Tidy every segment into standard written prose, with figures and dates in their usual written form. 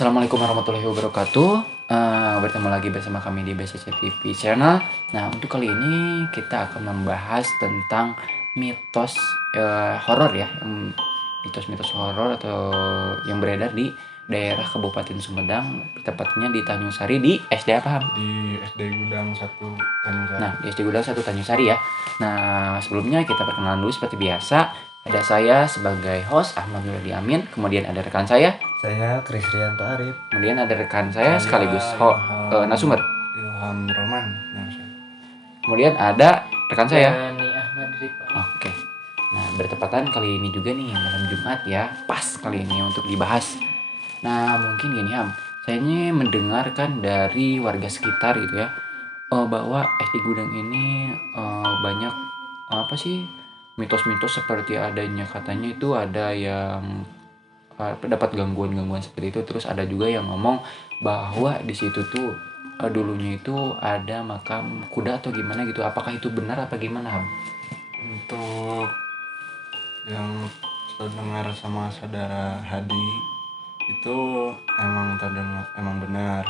Assalamualaikum warahmatullahi wabarakatuh. Bertemu lagi bersama kami di BCC TV Channel. Nah, untuk kali ini kita akan membahas tentang mitos horor ya, mitos-mitos horor atau yang beredar di daerah Kabupaten Sumedang, tepatnya di Tanjung Sari di SD apa? Di SD Gudang 1 Tanjung Sari. Nah, di SD Gudang 1 Tanjung Sari ya. Nah, sebelumnya kita perkenalan dulu seperti biasa. Ada saya sebagai host Ahmad Yuradi Amin, kemudian ada rekan saya, Krisrianto Arif. kemudian ada rekan saya sekaligus narasumber. Ilham Roman. Kemudian ada rekan saya. Yani Ahmad Rifa. Oke. Nah, bertepatan kali ini juga nih malam Jumat ya. Pas kali ini untuk dibahas. Nah, mungkin gini Ham. Saya ini mendengarkan dari warga sekitar gitu ya. Bahwa SD Gudang ini banyak apa sih mitos-mitos seperti adanya katanya itu ada yang dapat gangguan-gangguan seperti itu, terus ada juga yang ngomong bahwa di situ tuh dulunya itu ada makam kuda atau gimana gitu. Apakah itu benar apa gimana, Ham? Untuk yang saya dengar sama saudara Hadi itu emang benar.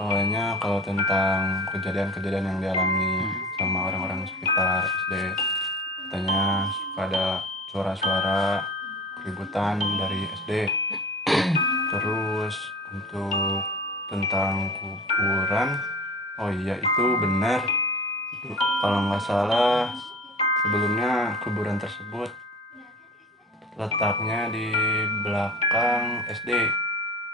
Awalnya kalau tentang kejadian-kejadian yang dialami sama orang-orang sekitar SD, katanya suka ada suara-suara keributan dari SD. Terus untuk tentang kuburan, oh iya itu benar. Kalau nggak salah sebelumnya kuburan tersebut letaknya di belakang SD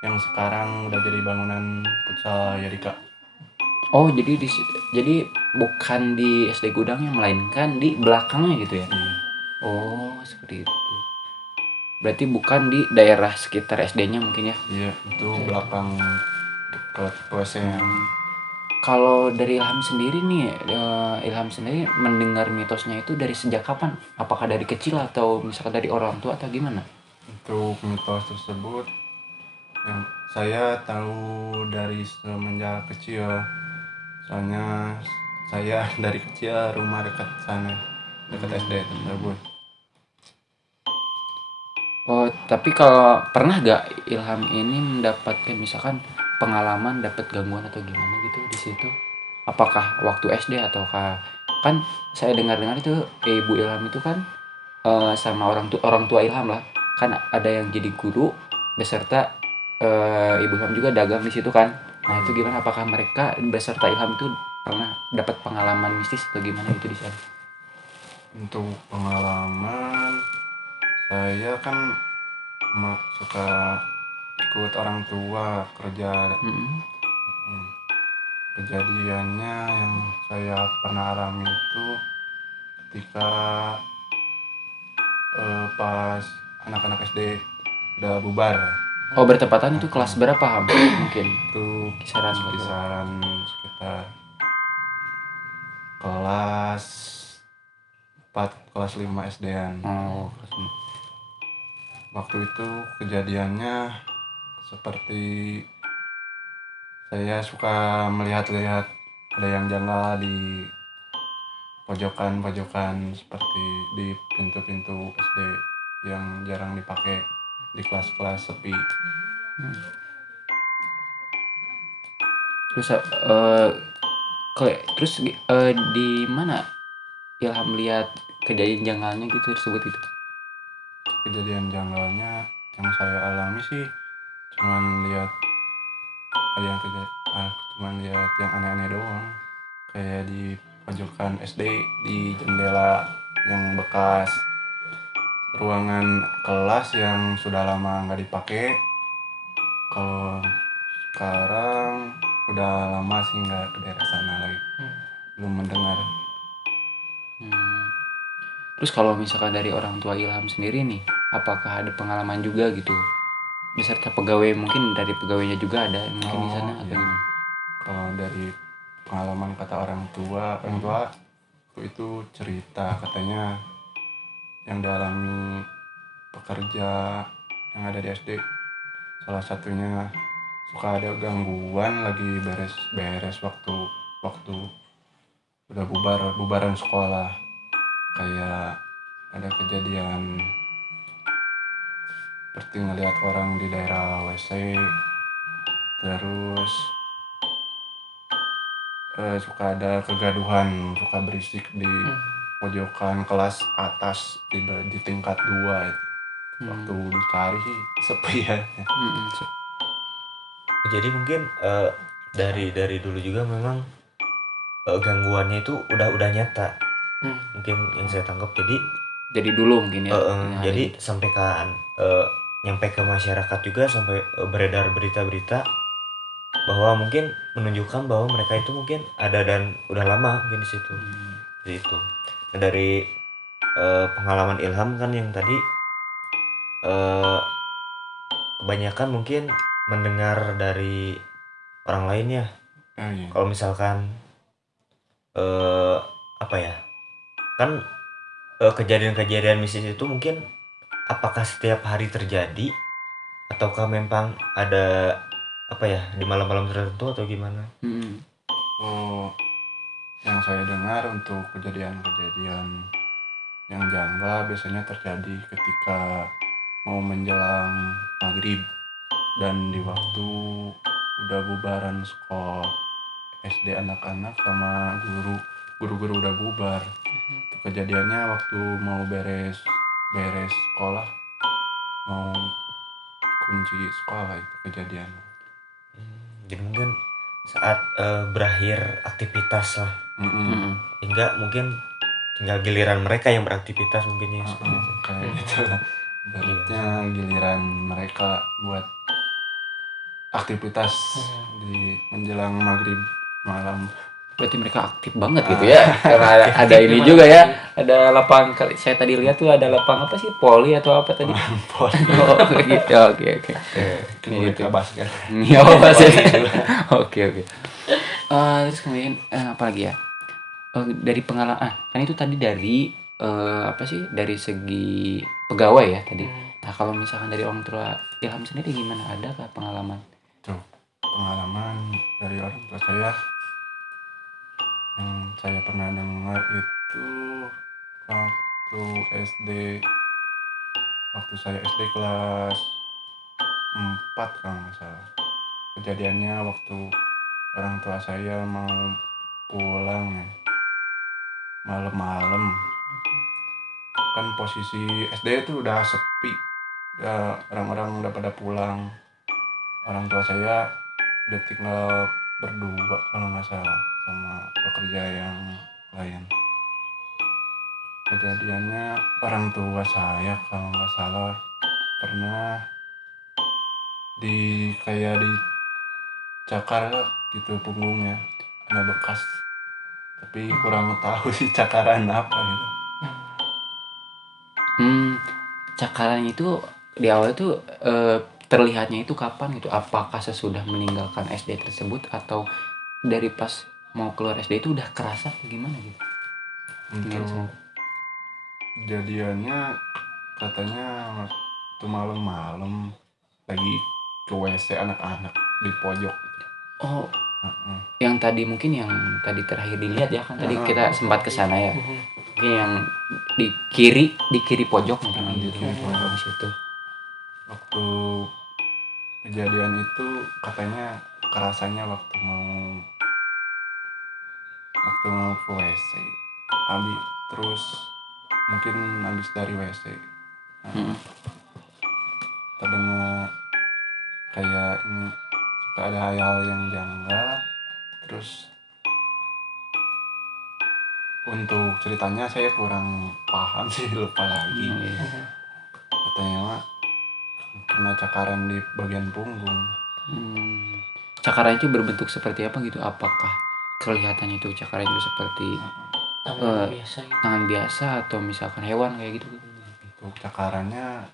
yang sekarang udah jadi bangunan futsal Yarika. Oh, jadi bukan di SD Gudangnya melainkan di belakangnya gitu ya. Oh, seperti itu. Berarti bukan di daerah sekitar SD-nya mungkin ya. Iya, itu belakang dekat WC yang Kalau dari Ilham sendiri nih, Ilham sendiri mendengar mitosnya itu dari sejak kapan? Apakah dari kecil atau misalkan dari orang tua atau gimana? untuk mitos tersebut yang saya tahu dari semenjak kecil. Soalnya saya dari kecil rumah dekat sana, dekat SD tersebut. Oh, tapi kalau pernah gak Ilham ini mendapatkan misalkan pengalaman dapat gangguan atau gimana gitu di situ? Apakah waktu SD ataukah kan saya dengar-dengar itu Ibu Ilham itu kan sama orang tua Ilham lah, kan ada yang jadi guru beserta Ibu Ilham juga dagang di situ kan. Nah, itu gimana, apakah mereka beserta Ilham itu pernah dapat pengalaman mistis atau gimana gitu di sana? Untuk pengalaman, saya kan suka ikut orang tua kerja. Kejadiannya yang saya pernah alami itu ketika pas anak-anak SD udah bubar. Oh, bertepatan itu kelas berapa, Ham? Mungkin Itu kisaran sekitar kelas 4, kelas 5 SD-an. oh, Waktu itu kejadiannya seperti saya suka melihat-lihat ada yang janggal di pojokan-pojokan seperti di pintu-pintu SD yang jarang dipakai di kelas-kelas sepi. Terus di mana Ilham lihat kejadian janggalnya gitu tersebut itu? Kejadian janggalnya yang saya alami sih cuman lihat ada yang cuman lihat yang aneh-aneh doang, kayak di pojokan SD di jendela yang bekas ruangan kelas yang sudah lama nggak dipakai. Kalau sekarang udah lama sih nggak ke daerah sana lagi, belum mendengar. Terus kalau misalkan dari orang tua Ilham sendiri nih, apakah ada pengalaman juga gitu beserta pegawai, mungkin dari pegawainya juga ada mungkin di sana atau Iya. gimana? Kalau dari pengalaman kata orang tua itu cerita katanya yang dialami pekerja yang ada di SD, salah satunya suka ada gangguan lagi beres-beres waktu udah bubaran sekolah, kayak ada kejadian seperti ngelihat orang di daerah WC Terus suka ada kegaduhan, suka berisik di pojokan kelas atas di tingkat 2 itu. Waktu dicari sih sepi ya. Jadi mungkin dari dulu juga memang gangguannya itu udah nyata. Mungkin yang saya tangkap Jadi dulu mungkin ya. jadi sampai nyampe ke masyarakat juga, sampai beredar berita-berita bahwa mungkin menunjukkan bahwa mereka itu mungkin ada dan udah lama mungkin di situ. Jadi itu. Nah, dari pengalaman Ilham kan yang tadi kebanyakan mungkin mendengar dari orang lain ya. Iya. Kalau misalkan apa ya, kan kejadian-kejadian mistis itu mungkin apakah setiap hari terjadi ataukah memang ada apa ya di malam-malam tertentu atau gimana? Oh, yang saya dengar untuk kejadian-kejadian yang janggal biasanya terjadi ketika mau menjelang maghrib dan di waktu udah bubaran sekolah SD anak-anak sama guru-guru udah bubar. Itu kejadiannya waktu mau beres sekolah, mau kunci sekolah itu kejadian. Jadi mungkin saat berakhir aktivitas lah, hingga mungkin tinggal giliran mereka yang beraktivitas mungkin ya. Kayak gitu lah. Baratnya giliran mereka buat aktivitas di menjelang maghrib malam. Berarti mereka aktif banget gitu ya. Karena ada ini juga ya. Ada lapang, saya tadi lihat tuh ada lapang apa sih? Poli atau apa tadi? Poli. Oh gitu. Oke. Ini itu basket. Ya, basket. Oke. Terus kemudian apa lagi ya? Dari pengalaman kan itu tadi dari apa sih? Dari segi pegawai ya tadi. Nah, kalau misalkan dari orang tua Ilham sendiri gimana? Adakah pengalaman? Tuh, pengalaman dari orang tua saya yang saya pernah dengar itu waktu saya SD kelas 4 kalau nggak salah. Kejadiannya waktu orang tua saya mau pulang ya, malam-malam. Kan posisi SD itu udah sepi, orang-orang udah pada pulang. Orang tua saya udah tinggal berdua kalau nggak salah sama pekerja yang lain. Kejadiannya orang tua saya kalau nggak salah pernah kayak dicakar gitu punggungnya, ada bekas, tapi kurang tahu sih cakaran apa gitu. Cakaran itu di awal itu terlihatnya itu kapan gitu? Apakah sesudah meninggalkan SD tersebut atau dari pas mau keluar SD itu udah kerasa gimana gitu? Untuk kejadiannya katanya waktu malam-malam lagi ke WC anak-anak di pojok. Oh, yang tadi mungkin yang tadi terakhir dilihat ya kan tadi kita sempat ke sana ya. Mungkin yang di kiri pojok mungkin di kiri pojok di situ. Waktu kejadian itu katanya kerasanya waktu mau ke WC, terus mungkin habis dari WC terdengar kayak ini, suka ada hal-hal yang janggal. Terus untuk ceritanya saya kurang paham sih, lupa lagi. Katanya mah kena cakaran di bagian punggung. Cakaran itu berbentuk seperti apa gitu? Apakah kelihatan itu cakaran itu seperti tangan biasa atau misalkan hewan kayak gitu? Untuk cakarannya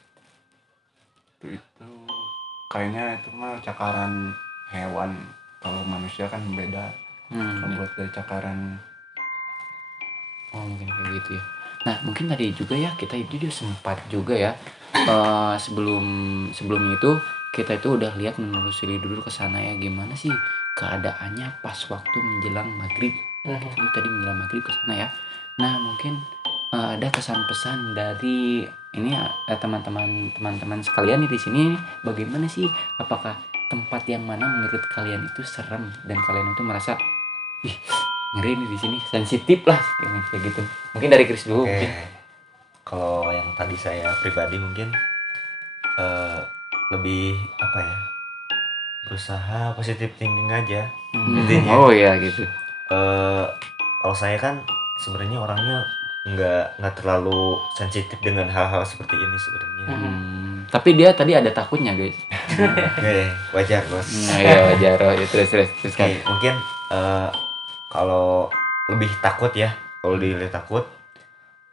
itu kayaknya itu mah cakaran hewan. Kalau manusia kan beda. Buat dari cakaran. Oh mungkin kayak gitu ya. Nah mungkin tadi juga ya kita itu juga sempat juga ya sebelum itu kita itu udah lihat menelusuri dulu ke sana ya gimana sih keadaannya pas waktu menjelang maghrib. Itu tadi menjelang maghrib ke sana ya. Nah mungkin ada kesan-pesan dari ini ya teman-teman sekalian nih di sini bagaimana sih, apakah tempat yang mana menurut kalian itu serem dan kalian itu merasa ih ngeri nih di sini, sensitif lah kayak gitu. Mungkin dari Chris dulu. Oke. Mungkin. Kalau yang tadi saya pribadi mungkin lebih apa ya? Berusaha positive thinking aja. Intinya. Oh iya gitu. Kalau saya kan sebenarnya orangnya nggak terlalu sensitif dengan hal-hal seperti ini sebenarnya. Tapi dia tadi ada takutnya guys. Oke, wajar bos. Iya wajar. Ya, terus kan. Oke, mungkin kalau lebih takut ya, kalau dilihat takut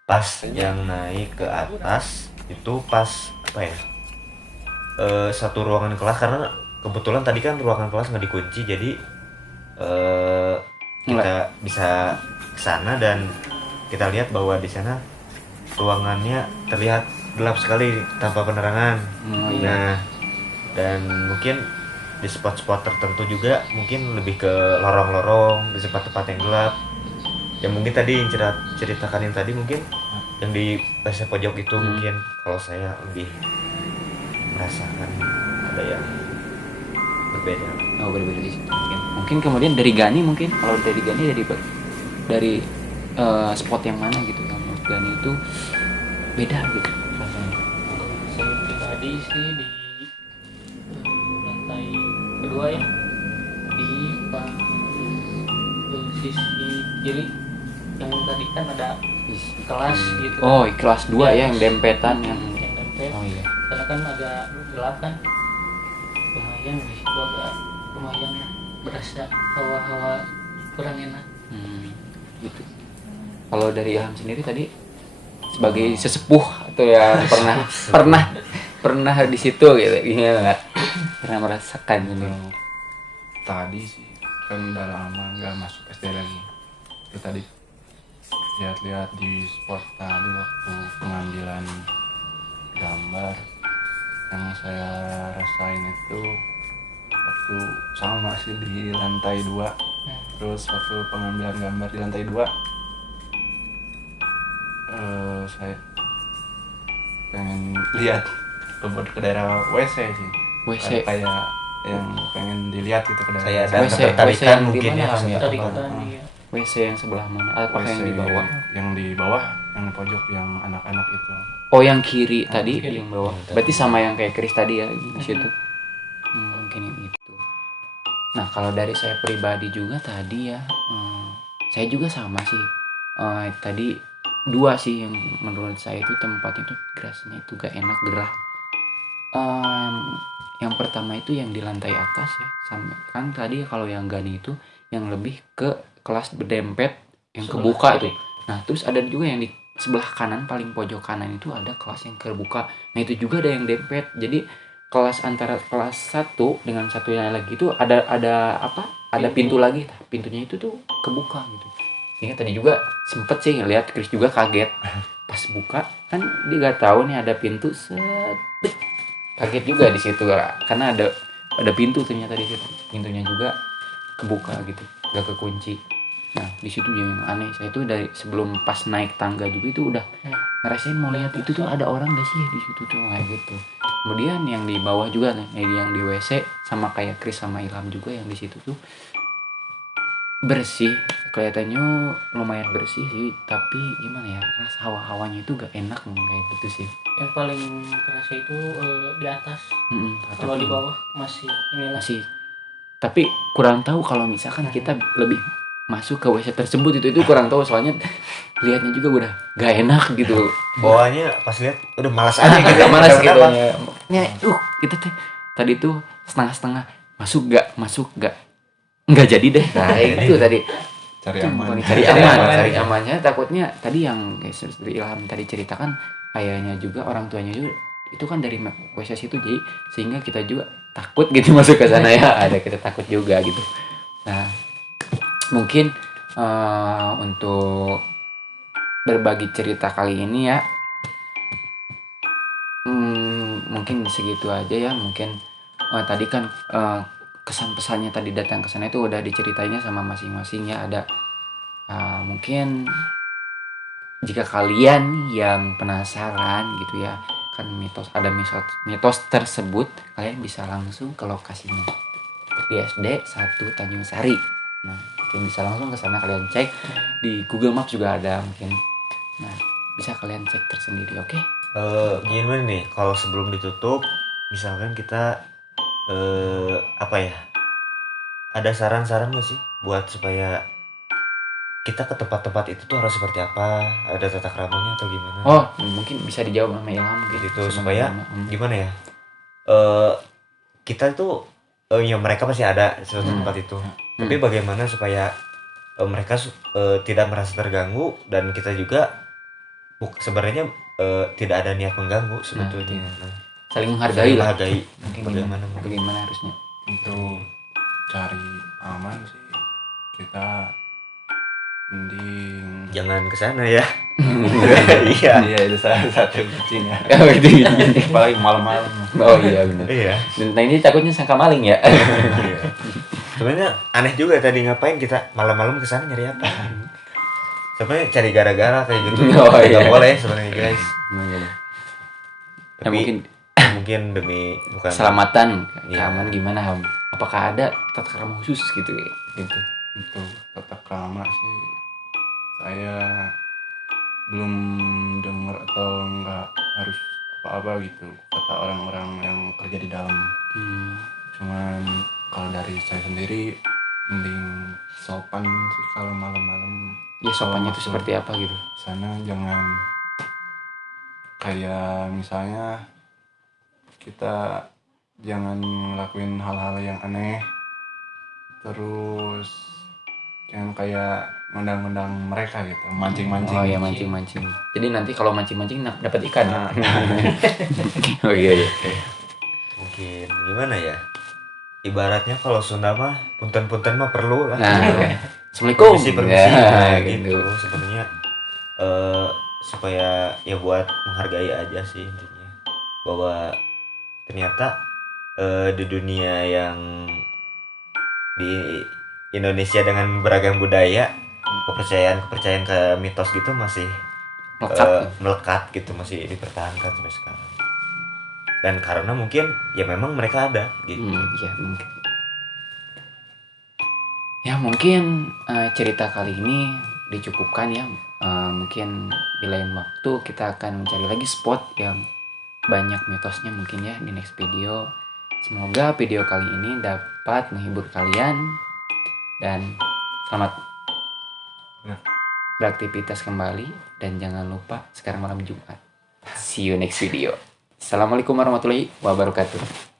pas yang naik ke atas itu pas apa ya? Satu ruangan kelas, karena kebetulan tadi kan ruangan kelas nggak dikunci, jadi kita bisa ke sana dan kita lihat bahwa di sana ruangannya terlihat gelap sekali tanpa penerangan. Nah, dan mungkin di spot-spot tertentu juga mungkin lebih ke lorong-lorong di tempat-tempat yang gelap. Yang mungkin tadi yang ceritakan yang tadi mungkin yang di WC pojok itu mungkin kalau saya lebih merasakan ada yang berbeda. Oh berbeda di situ mungkin kemudian dari Gani, mungkin kalau dari Gani dari spot yang mana gitu yang menurut Gani itu beda gitu rasanya. Saya pribadi sih di lantai kedua ya, di sisi kiri yang tadi kan ada kelas gitu. Oh kelas 2 ya yang dempetan yang dempet. oh iya. Karena kan agak gelap kan, lumayan di situ agak lumayan berasa hawa-hawa kurang enak. Gitu. Kalau dari Ilham sendiri tadi sebagai sesepuh atau yang pernah di situ gitu, gimana nggak pernah merasakan ini? Tadi sih kan udah lama nggak masuk SD lagi. Itu tadi lihat-lihat di spot tadi waktu pengambilan gambar, yang saya rasain itu waktu sama sih di lantai 2. Terus waktu pengambilan gambar di lantai 2, saya pengen lihat ke daerah WC sih. WC. Kayak yang pengen dilihat gitu ke daerah Saya WC. ada WC ketertarikan yang mungkin di mana, ya. Ram, ya? Tarikan iya. WC yang sebelah mana? Apakah WC yang di bawah? Yang di bawah, yang di pojok, yang anak-anak itu. Oh yang kiri tadi kiri. yang bawah. Yang tadi. Berarti sama yang kayak Chris tadi ya di situ. Mungkin itu. Nah kalau dari saya pribadi juga tadi ya, saya juga sama sih. Tadi 2 sih yang menurut saya itu tempatnya itu rasanya itu gak enak, gerah. Yang pertama itu yang di lantai atas ya, sama kan tadi kalau yang Gani itu yang lebih ke kelas berdempet yang Sebelah kebuka kiri. itu. Nah terus ada juga yang di sebelah kanan paling pojok kanan itu ada kelas yang terbuka. Nah itu juga ada yang dempet. Jadi kelas antara kelas 1 dengan satunya lagi itu ada apa? Ada pintu lagi. Pintunya itu tuh kebuka gitu. Sehingga tadi juga sempet sih ngeliat Chris juga kaget pas buka kan dia nggak tahu nih ada pintu set. Kaget juga di situ karena ada pintu ternyata di situ. Pintunya juga kebuka gitu, gak kekunci. Nah di situ yang aneh, saya tuh dari sebelum pas naik tangga juga itu udah ngerasain mau lihat itu tuh ada orang gak sih di situ tuh kayak gitu. Kemudian yang di bawah juga nih, yang di WC sama kayak Chris sama Ilham juga yang di situ tuh bersih, kelihatannya lumayan bersih sih, tapi gimana ya, rasa hawa-hawanya itu gak enak kayak gitu sih. Yang paling kerasa itu di atas. Kalau di bawah masih inilah. masih, tapi kurang tahu kalau misalkan kita lebih masuk ke WC tersebut itu kurang tahu, soalnya lihatnya juga udah gak enak gitu. Bawahnya pas lihat udah malas aja gitu. Gak malas gitu Kenapa? ya. Kita teh tadi tuh setengah-setengah masuk nggak jadi deh. Nah itu tadi Cari itu aman. cari amannya, takutnya tadi yang kayak seperti Ilham tadi ceritakan, ayahnya juga orang tuanya juga itu kan dari WC situ, jadi sehingga kita juga takut gitu masuk ke sana ya, ada kita takut juga gitu. Nah mungkin untuk berbagi cerita kali ini ya mungkin segitu aja ya. Mungkin tadi kan kesan pesannya tadi datang ke sana itu udah diceritainnya sama masing-masing ya. Ada mungkin jika kalian yang penasaran gitu ya, misalkan mitos tersebut, kalian bisa langsung ke lokasinya di SD 1 Tanjung Sari. Nah, mungkin bisa langsung ke sana, kalian cek di Google Maps juga ada mungkin. Nah, bisa kalian cek tersendiri, oke? Gimana nih kalau sebelum ditutup, misalkan kita apa ya, ada saran-saran nggak sih buat supaya kita ke tempat-tempat itu tuh harus seperti apa, ada tata keramanya atau gimana? Oh, mungkin bisa dijawab sama Ilham gitu supaya gimana ya, kita tuh ya mereka pasti ada suatu tempat itu, tapi bagaimana supaya mereka tidak merasa terganggu dan kita juga sebenarnya tidak ada niat mengganggu sebetulnya. Saling menghargai lah. Bagaimana harusnya untuk cari aman sih kita mending jangan kesana ya. iya itu salah satu kuncinya. Oh, itu Apalagi malam-malam. Oh iya benar. Iya. Dan ini takutnya sangka maling ya. Iya. Sebenarnya aneh juga tadi ngapain kita malam-malam kesana nyari apa? Sebenarnya cari gara-gara kayak gitu. Oh, Nggak iya. boleh sebenarnya guys. Nah, Tapi mungkin demi bukan keselamatan, Iya. keamanan gimana Ham? Apakah ada tata krama khusus gitu? Untuk tata krama sih saya belum dengar atau nggak harus apa-apa gitu kata orang-orang yang kerja di dalam. Cuman kalau dari saya sendiri mending sopan sih kalau malam-malam. Ya sopannya itu Kalau seperti apa gitu? sana jangan kayak misalnya kita jangan ngelakuin hal-hal yang aneh, terus jangan kayak ngundang-ngundang mereka gitu, mancing-mancing. Oh ya mancing-mancing. Jadi nanti kalau mancing-mancing dapat ikan. Nah, Oh iya. mungkin gimana ya? Ibaratnya kalau Sunda mah punten-punten mah perlu lah. Nah, Assalamualaikum. Permisi. Ya, Gitu. Sebenarnya supaya ya buat menghargai aja sih intinya. Bahwa ternyata di dunia yang di Indonesia dengan beragam budaya, kepercayaan ke mitos gitu masih melekat gitu, masih dipertahankan sampai sekarang. Dan karena mungkin ya memang mereka ada gitu. Ya mungkin. Ya mungkin cerita kali ini dicukupkan ya. Mungkin di lain waktu kita akan mencari lagi spot yang banyak mitosnya mungkin ya di next video. Semoga video kali ini dapat menghibur kalian dan selamat beraktivitas kembali dan jangan lupa sekarang malam Jumat. See you next video. Assalamualaikum warahmatullahi wabarakatuh.